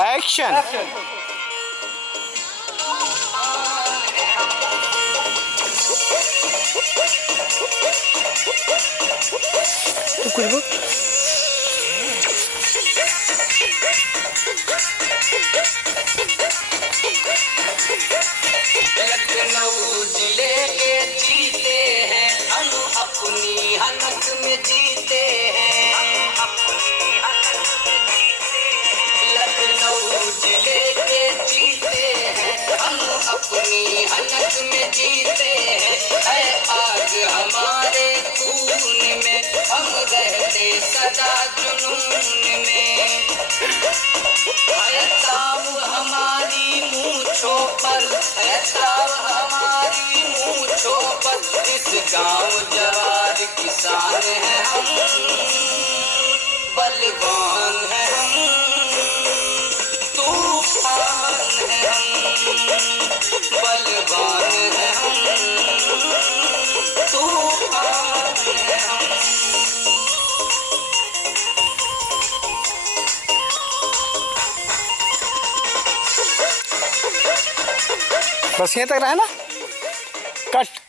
Action. कुछ बोल। लखनऊ जिले के जीते हैं हम, अपनी हनक में जीते हैं। लखनऊ जिले के जीते हैं हम, अपनी हनक में जीते हैं। है आग हमारे खून में, हम रहते सदा जुनून में। है ताव हमारी मूंछों पर, है ताव हमारी मूंछों पर। इस गांव जवार किसान है हम, बलवान है हम, तूफान है हम, बलवान है हम, तूफान है हम। बस यहीं तक रहा है ना, कट।